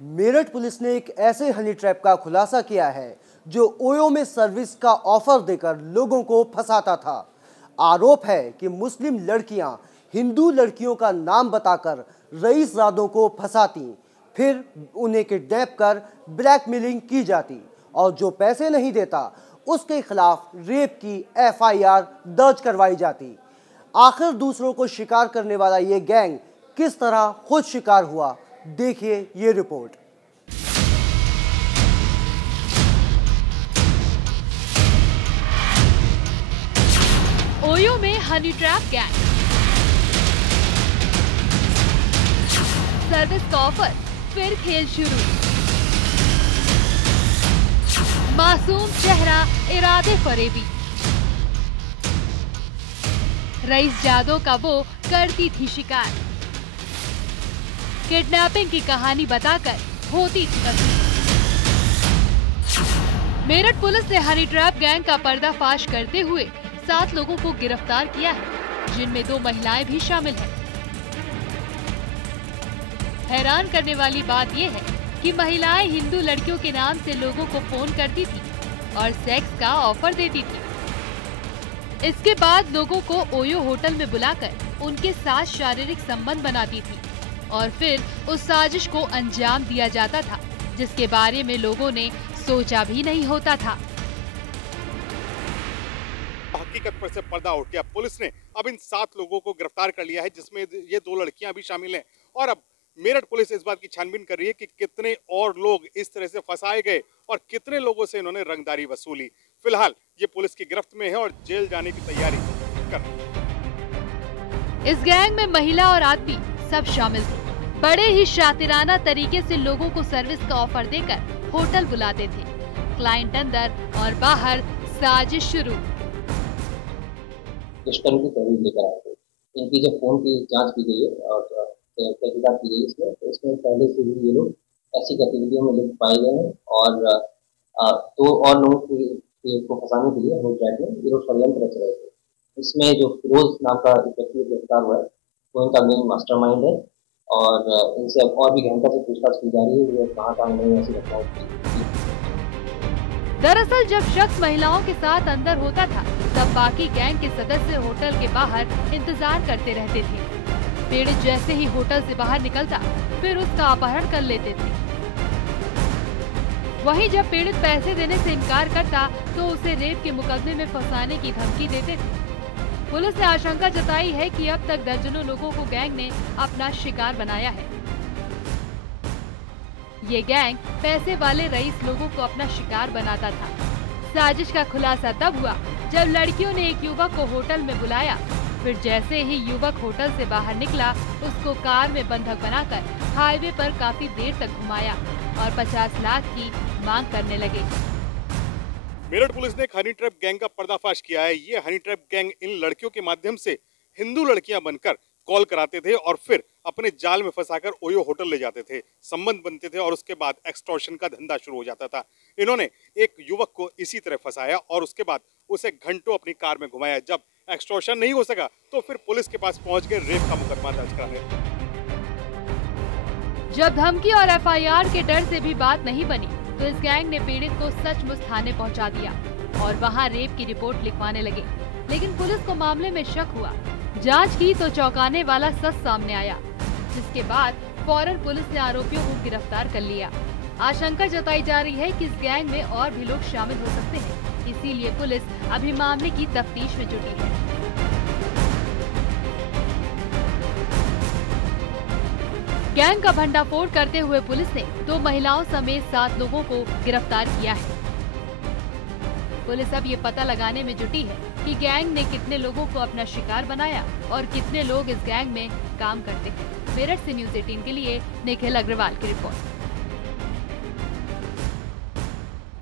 Meerut police ने एक ऐसे हनी ट्रैप का खुलासा किया है जो ओयो में सर्विस का ऑफर देकर लोगों को फंसाता था। आरोप है कि मुस्लिम लड़कियां हिंदू लड़कियों का नाम बताकर रईसजादों को फंसाती, फिर उन्हें किडनैप कर ब्लैकमेलिंग की जाती और जो पैसे नहीं देता उसके खिलाफ रेप की एफआईआर दर्ज करवाई जाती। आखिर दूसरों को शिकार करने वाला ये गैंग किस तरह खुद शिकार हुआ, देखिए ये रिपोर्ट। ओयो में हनी ट्रैप गैंग, सर्विस का ऑफर, फिर खेल शुरू। मासूम चेहरा, इरादे फरेबी। रईसजादों का वो करती थी शिकार। किडनैपिंग की कहानी बताकर होती थी तस्वीर। मेरठ पुलिस ने हनी ट्रैप गैंग का पर्दाफाश करते हुए 7 लोगों को गिरफ्तार किया है, जिनमें 2 महिलाएं भी शामिल हैं। हैरान करने वाली बात यह है कि महिलाएं हिंदू लड़कियों के नाम से लोगों को फोन करती थी और सेक्स का ऑफर देती थी। इसके बाद लोगों को ओयो होटल में बुलाकर उनके साथ शारीरिक संबंध बनाती थी और फिर उस साजिश को अंजाम दिया जाता था जिसके बारे में लोगों ने सोचा भी नहीं होता था। हकीकत पर से पर्दा उठ गया। पुलिस ने अब इन 7 लोगों को गिरफ्तार कर लिया है, जिसमें ये 2 लड़कियां भी शामिल हैं। और अब मेरठ पुलिस इस बात की छानबीन कर रही है कि कितने और लोग इस तरह से फंसाए गए और कितने लोगों से इन्होंने रंगदारी वसूली। फिलहाल ये पुलिस की गिरफ्त में है और जेल जाने की तैयारी कर रही है। इस गैंग में महिला और आदमी सब शामिल थे। बड़े ही शातिराना तरीके से लोगों को सर्विस का ऑफर देकर होटल बुलाते थे। क्लाइंट अंदर और बाहर साजिश शुरू। दुष्कर्म की तहरीर लेकर आए थे। इनकी जब फोन की जांच की गई है और तहकीकात की गई इसमें, तो इसमें पहले से भी ये लोग ऐसी गतिविधियों में लिप्त पाए गए हैं और 2 और लोगों को फंसाने के लिए हनी ट्रैप में ये लोग षड्यंत्र रच रहे थे। इसमें जो फिरोज नाम का व्यक्ति गिरफ्तार हुआ है वो इनका मेन मास्टरमाइंड है और इनसे अब और भी गहनता से पूछताछ की जा रही है कि कहाँ इन्होंने ऐसी घटनाएं की। दरअसल जब शख्स महिलाओं के साथ अंदर होता था तब बाकी गैंग के सदस्य होटल के बाहर इंतजार करते रहते थे। पीड़ित जैसे ही होटल से बाहर निकलता फिर उसका अपहरण कर लेते थे। वहीं जब पीड़ित पैसे देने से इनकार करता तो उसे रेप के मुकदमे में फंसाने की धमकी देते थे। पुलिस ने आशंका जताई है कि अब तक दर्जनों लोगों को गैंग ने अपना शिकार बनाया है। ये गैंग पैसे वाले रईस लोगों को अपना शिकार बनाता था। साजिश का खुलासा तब हुआ जब लड़कियों ने एक युवक को होटल में बुलाया। फिर जैसे ही युवक होटल से बाहर निकला उसको कार में बंधक बनाकर हाईवे पर काफी देर तक घुमाया और 50 लाख की मांग करने लगे। मेरठ पुलिस ने एक हनी ट्रैप गैंग का पर्दाफाश किया है। ये हनी ट्रैप गैंग इन लड़कियों के माध्यम से हिंदू लड़कियां बनकर कॉल कराते थे और फिर अपने जाल में फंसाकर ओयो होटल ले जाते थे, संबंध बनते थे और उसके बाद एक्सटॉर्शन का धंधा शुरू हो जाता था। इन्होंने एक युवक को इसी तरह फंसाया और उसके बाद उसे घंटों अपनी कार में घुमाया। जब एक्सटॉर्शन नहीं हो सका तो फिर पुलिस के पास पहुंच गए रेप का मुकदमा दर्ज कराने। जब धमकी और एफआईआर के डर से भी बात नहीं बनी तो इस गैंग ने पीड़ित को सचमुच थाने पहुंचा दिया और वहां रेप की रिपोर्ट लिखवाने लगे। लेकिन पुलिस को मामले में शक हुआ। जांच की तो चौंकाने वाला सच सामने आया, जिसके बाद फौरन पुलिस ने आरोपियों को गिरफ्तार कर लिया। आशंका जताई जा रही है कि इस गैंग में और भी लोग शामिल हो सकते हैं, इसीलिए पुलिस अभी मामले की तफ्तीश में जुटी है। गैंग का भंडाफोड़ करते हुए पुलिस ने 2 महिलाओं समेत 7 लोगों को गिरफ्तार किया है। पुलिस अब ये पता लगाने में जुटी है कि गैंग ने कितने लोगों को अपना शिकार बनाया और कितने लोग इस गैंग में काम करते हैं। मेरठ से न्यूज़ 18 के लिए निखिल अग्रवाल की रिपोर्ट।